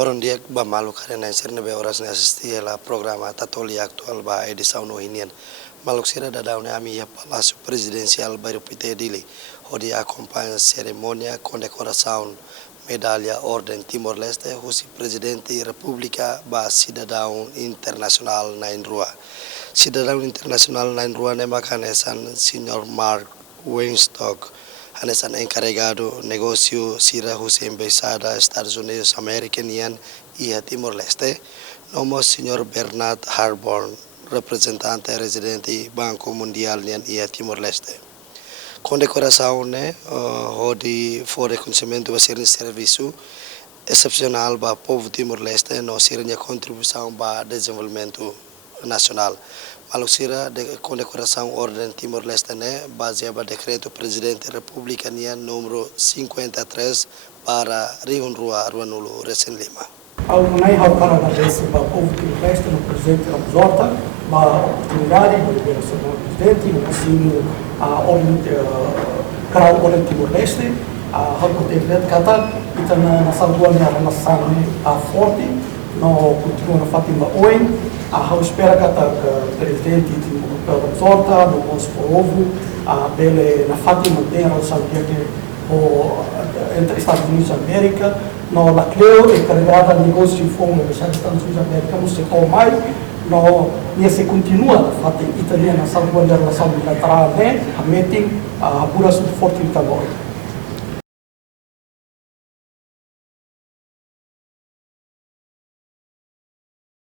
Horon dia ba malu karena sirne be horas ne assistir ela programa Tatoli aktual ba edição no hinian. Maluk sira da daune ami ya Palácio Presidencial bairro Pitedili, onde acompanha a cerimônia condecoração medalha Ordem Timor-Leste, o presidente da República ba cidadão internacional na Rua. Cidadão internacional na Rua ne makanesan Sr. Mark Weinstock, hanesan encarregado negócio sira José Embaixada Estados Unidos América e a Timor-Leste, nomo Sr. Bernard Harborn, representante residente Banco Mundial e a Timor-Leste. Condecoração né, onde for reconhecimento vai ser um serviço excepcional para o povo Timor-Leste, não ser uma contribuição para o desenvolvimento nacional. Maluxira de condecoração Ordem Timor-Leste né, baseada no decreto Presidente da República número 53 para Rio Rua Nulo Recém Lima. Ao Munai Haukara da Rece para o povo Timor-Leste, no Presidente Ramzorta, a oportunidade de liberação do Presidente, no ensino a Ordem Timor-Leste, a Haukara Kata, e também na Sanduana a relação a forte, no continua na Fátima Oen, a espera que o Presidente Ramzorta, no nosso povo, a Bele na Fátima tem a relação entre Estados Unidos e América, no Lacleo é carregada de negócio de forma dos Estados Unidos e América no setor mais, no se continua a fato italiana salvo a relação bilateral né, a meeting a apuração de forte de